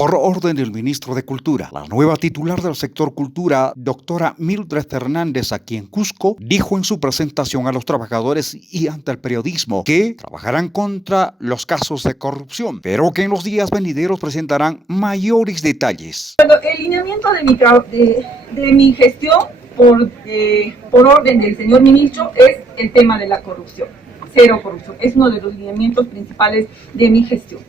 Por orden del ministro de Cultura, la nueva titular del sector cultura, doctora Mildred Hernández, aquí en Cusco, dijo en su presentación a los trabajadores y ante el periodismo que trabajarán contra los casos de corrupción, pero que en los días venideros presentarán mayores detalles. Bueno, el lineamiento de mi gestión, por orden del señor ministro, es el tema de la corrupción. Cero corrupción. Es uno de los lineamientos principales de mi gestión.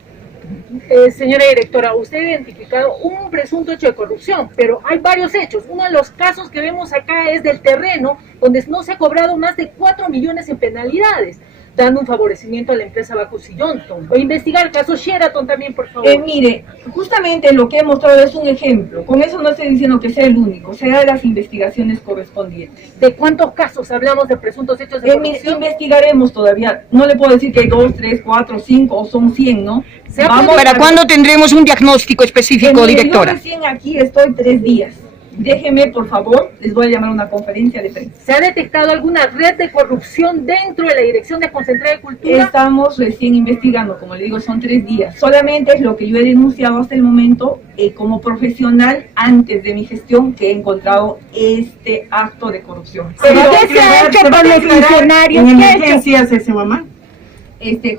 Señora directora, usted ha identificado un presunto hecho de corrupción, pero hay varios hechos. Uno de los casos que vemos acá es del terreno, donde no se ha cobrado más de 4 millones en penalidades, dando un favorecimiento a la empresa Bacus y Johnson. O investigar el caso Sheraton también, por favor. Mire, justamente lo que he mostrado es un ejemplo. Con eso no estoy diciendo que sea el único, será de las investigaciones correspondientes. ¿De cuántos casos hablamos de presuntos hechos de corrupción? Investigaremos todavía. No le puedo decir que hay 2, 3, 4, 5 o son 100, ¿no? ¿Para cuándo tendremos un diagnóstico específico, directora? Yo recién aquí estoy 3 días. Déjeme, por favor, les voy a llamar a una conferencia de prensa. ¿Se ha detectado alguna red de corrupción dentro de la Dirección Desconcentrada de Cultura? Estamos recién investigando, como le digo, son 3 días. Solamente es lo que yo he denunciado hasta el momento como profesional antes de mi gestión, que he encontrado este acto de corrupción. ¿Pero qué se ha hecho con los funcionarios? ¿En emergencias ese mamá?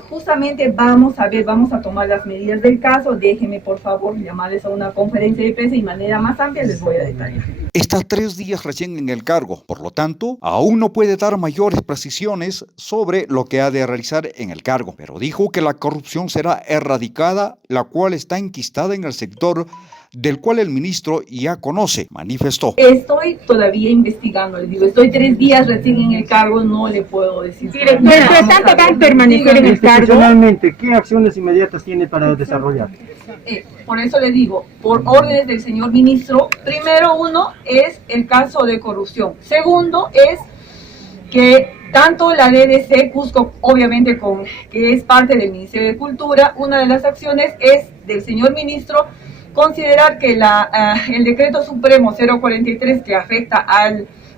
Justamente vamos a tomar las medidas del caso. Déjenme, por favor, llamarles a una conferencia de prensa y de manera más amplia les voy a detallar. Está 3 días recién en el cargo, por lo tanto, aún no puede dar mayores precisiones sobre lo que ha de realizar en el cargo, pero dijo que la corrupción será erradicada, la cual está enquistada en el sector del cual el ministro ya conoce, manifestó. Estoy todavía investigando, les digo, estoy 3 días recién en el cargo, no le puedo decir. Mientras tanto, ¿va a permanecer en el cargo? Institucionalmente, ¿qué acciones inmediatas tiene para desarrollar? Por eso les digo, por órdenes del señor ministro, primero uno es el caso de corrupción. Segundo es que tanto la DDC Cusco, obviamente que es parte del Ministerio de Cultura, una de las acciones es del señor ministro considerar que el decreto supremo 043 que afecta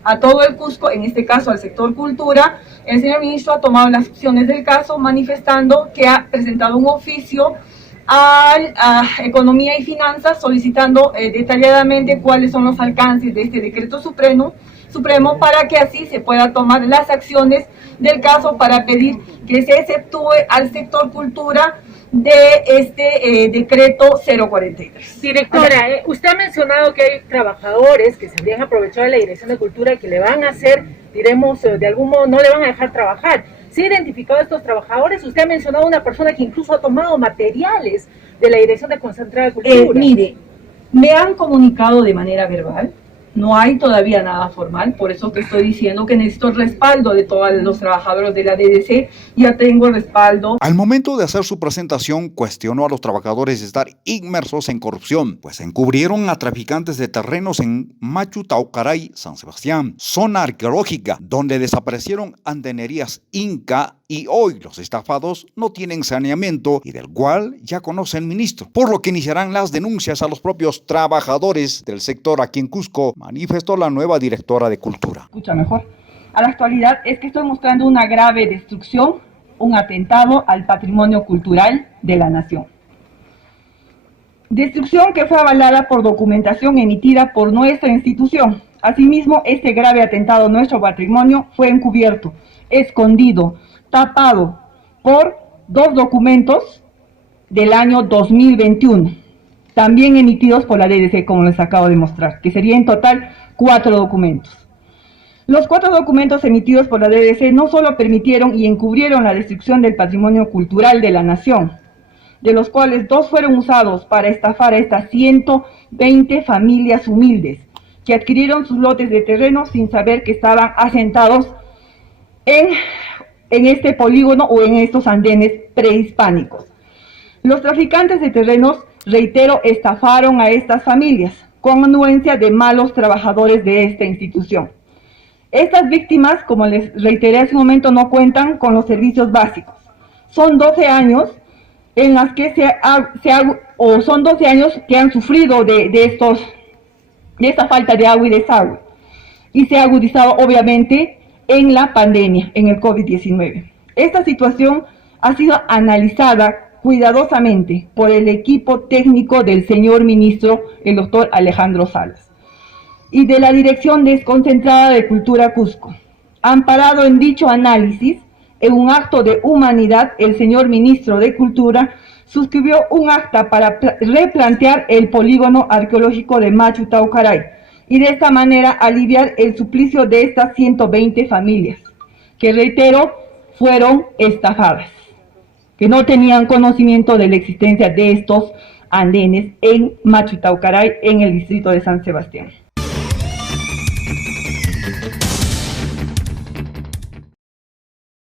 a todo el Cusco, en este caso al sector cultura, el señor ministro ha tomado las acciones del caso manifestando que ha presentado un oficio a Economía y Finanzas solicitando detalladamente cuáles son los alcances de este decreto supremo para que así se pueda tomar las acciones del caso para pedir que se exceptúe al sector cultura de este decreto 043. Directora, usted ha mencionado que hay trabajadores que se habrían aprovechado de la Dirección de Cultura y que le van a hacer, diremos, de algún modo no le van a dejar trabajar. ¿Se ha identificado a estos trabajadores? Usted ha mencionado a una persona que incluso ha tomado materiales de la Dirección Desconcentrada de Cultura. Mire, me han comunicado de manera verbal. No hay todavía nada formal, por eso que estoy diciendo que necesito el respaldo de todos los trabajadores de la DDC. Ya tengo el respaldo. Al momento de hacer su presentación, cuestionó a los trabajadores de estar inmersos en corrupción, pues encubrieron a traficantes de terrenos en Machu Taucaray, San Sebastián, zona arqueológica, donde desaparecieron andenerías inca y hoy los estafados no tienen saneamiento y del cual ya conoce el ministro, por lo que iniciarán las denuncias a los propios trabajadores del sector aquí en Cusco, manifestó la nueva directora de Cultura. Escucha mejor. A la actualidad es que estoy mostrando una grave destrucción, un atentado al patrimonio cultural de la nación. Destrucción que fue avalada por documentación emitida por nuestra institución. Asimismo, este grave atentado a nuestro patrimonio fue encubierto, escondido, tapado por 2 documentos del año 2021, también emitidos por la DDC, como les acabo de mostrar, que sería en total 4 documentos. Los 4 documentos emitidos por la DDC no solo permitieron y encubrieron la destrucción del patrimonio cultural de la nación, de los cuales 2 fueron usados para estafar a estas 120 familias humildes que adquirieron sus lotes de terreno sin saber que estaban asentados en este polígono o en estos andenes prehispánicos. Los traficantes de terrenos, reitero, estafaron a estas familias con anuencia de malos trabajadores de esta institución. Estas víctimas, como les reiteré hace un momento, no cuentan con los servicios básicos. Son 12 años en las que son 12 años que han sufrido de esta falta de agua y desagüe. Y se ha agudizado obviamente en la pandemia, en el COVID-19. Esta situación ha sido analizada cuidadosamente por el equipo técnico del señor ministro, el doctor Alejandro Salas, y de la Dirección Desconcentrada de Cultura Cusco. Amparado en dicho análisis, en un acto de humanidad, el señor ministro de Cultura suscribió un acta para replantear el polígono arqueológico de Machu Taucaray y de esta manera aliviar el suplicio de estas 120 familias, que reitero, fueron estafadas, que no tenían conocimiento de la existencia de estos andenes en Machu Taucaray, en el distrito de San Sebastián.